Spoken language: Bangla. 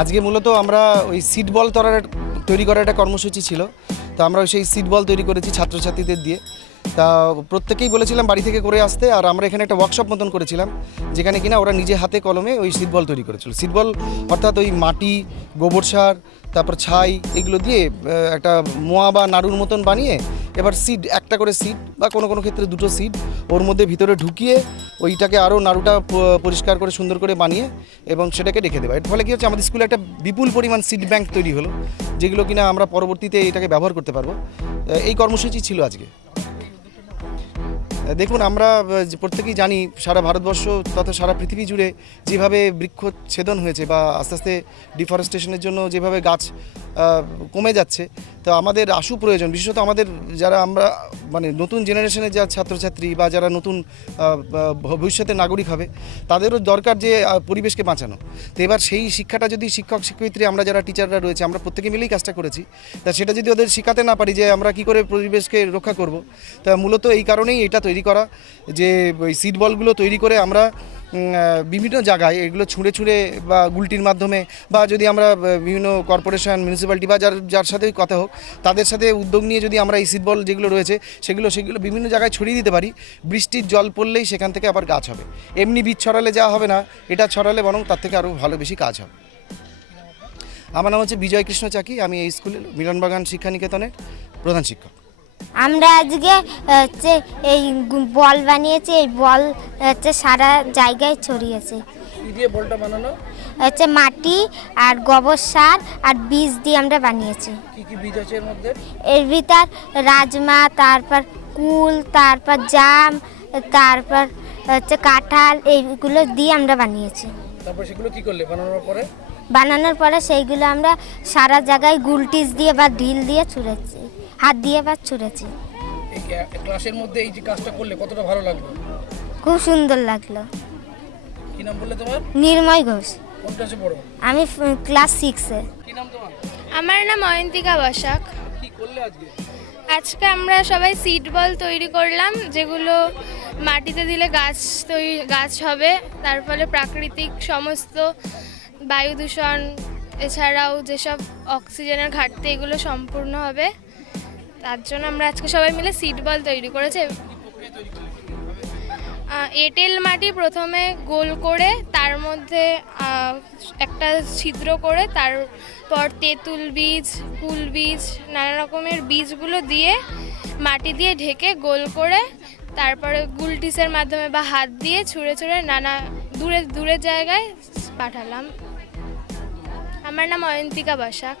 আজকে মূলত আমরা ওই সিট বল তরার তৈরি করার একটা কর্মসূচি ছিল। তো আমরা সেই সিট বল তৈরি করেছি ছাত্রছাত্রীদের দিয়ে। তা প্রত্যেকেই বলেছিলাম বাড়ি থেকে করে আসতে, আর আমরা এখানে একটা ওয়ার্কশপ মতন করেছিলাম, যেখানে কিনা ওরা নিজে হাতে কলমে ওই সিট বল তৈরি করেছিল। সিট বল অর্থাৎ ওই মাটি, গোবর সার, তারপর ছাই, এগুলো দিয়ে একটা মোয়া বা নাড়ুর মতন বানিয়ে এবার সিড একটা করে সিড বা কোনো কোনো ক্ষেত্রে দুটো সিড ওর মধ্যে ভিতরে ঢুকিয়ে ওইটাকে আরও নাড়ুটা পরিষ্কার করে সুন্দর করে বানিয়ে এবং সেটাকে রেখে দেওয়া এর ফলে কী হচ্ছে, আমাদের স্কুলে একটা বিপুল পরিমাণ সিড ব্যাংক তৈরি হলো, যেগুলো কিনা আমরা পরবর্তীতে এটাকে ব্যবহার করতে পারব। এই কর্মসূচি ছিল আজকে। দেখুন, আমরা প্রত্যেকেই জানি, সারা ভারতবর্ষ তথা সারা পৃথিবী জুড়ে যেভাবে বৃক্ষ ছেদন হয়েছে বা আস্তে আস্তে ডিফরেস্টেশনের জন্য যেভাবে গাছ কমে যাচ্ছে। তো আমাদের আশু প্রয়োজন বিশেষত আমাদের যারা আমরা মানে নতুন জেনারেশনের যা ছাত্রছাত্রী বা যারা নতুন আহ, নাগরিক হবে তাদেরও দরকার যে পরিবেশকে বাঁচানো। তো এবার সেই শিক্ষাটা যদি শিক্ষক শিক্ষয়িত্রী আমরা যারা টিচাররা রয়েছে আমরা প্রত্যেকে মিলেই কাজটা করেছি। তা সেটা যদি ওদের শেখাতে না পারি যে আমরা কি করে পরিবেশকে রক্ষা করব তা মূলত এই কারণেই এটা তৈরি করা যে ওই সিট বলগুলো তৈরি করে আমরা বিভিন্ন জায়গায় এগুলো ছুঁড়ে ছুঁড়ে বা গুলটির মাধ্যমে বা যদি আমরা বিভিন্ন কর্পোরেশন মিউনিসিপ্যালিটি বা যার যার সাথেই কথা হোক, তাদের সাথে উদ্যোগ নিয়ে যদি আমরা এই সিট বল যেগুলো রয়েছে, সেগুলো সেগুলো বিভিন্ন জায়গায় ছড়িয়ে দিতে পারি, বৃষ্টির জল পড়লেই সেখান থেকে আবার গাছ হবে। এমনি বীজ ছড়ালে যা হবে না, এটা ছড়ালে বরং তার থেকে আরও ভালো বেশি কাজ হবে। আমার নাম হচ্ছে বিজয় কৃষ্ণ চাকি, আমি এই স্কুলের মিলনবাগান শিক্ষা নিকেতনের প্রধান শিক্ষক। আমরা আজকে হচ্ছে এই বল বানিয়েছি এই বল হচ্ছে সারা জায়গায় ছড়িয়েছে। দিয়ে বলটা বানানো হচ্ছে মাটি আর গোবর সার আর বীজ দিয়ে আমরা বানিয়েছি। কি কি বীজ আছে এর মধ্যে? এর ভিতর রাজমা তারপর কুল তারপর জাম তারপর হচ্ছে কাঁঠাল এইগুলো দিয়ে আমরা বানিয়েছি। তারপর সেগুলো কি করলে বানানোর পরে? বানানোর পরে সেইগুলো আমরা সারা জায়গায় গুলটিস দিয়ে বা ঢিল দিয়ে ছুঁড়েছি। হাত দিয়ে বা ছুঁড়েছি। ক্লাসের মধ্যে এই যে কাজটা করলে কতটা ভালো লাগল? খুব সুন্দর লাগল। কি নাম বললে তোমার? নির্ময় ঘোষ। কোন ক্লাসে পড়ো? আমি ক্লাস সিক্সে কি নাম তোমার? আমার নাম অয়ন্তিকা বসাক। কি করলে আজকে? আজকে আমরা সবাই সিড বল তৈরি করলাম যেগুলো মাটিতে দিলে গাছ তৈরি গাছ হবে। তার ফলে প্রাকৃতিক সমস্ত বায়ু দূষণ এছাড়াও যেসব অক্সিজেনের ঘাটতি এগুলো সম্পূর্ণ হবে। তার জন্য আমরা আজকে সবাই মিলে সিট বল তৈরি করেছি। এঁটেল মাটি প্রথমে গোল করে, তার মধ্যে একটা ছিদ্র করে, তারপর তেঁতুল বীজ কুল বীজ, নানা রকমের বীজগুলো দিয়ে মাটি দিয়ে ঢেকে গোল করে, তারপরে গুলটিসের মাধ্যমে বা হাত দিয়ে ছুঁড়ে ছুঁড়ে নানা দূরে দূরের জায়গায় পাঠালাম। আমার নাম অয়ন্তিকা বসাক।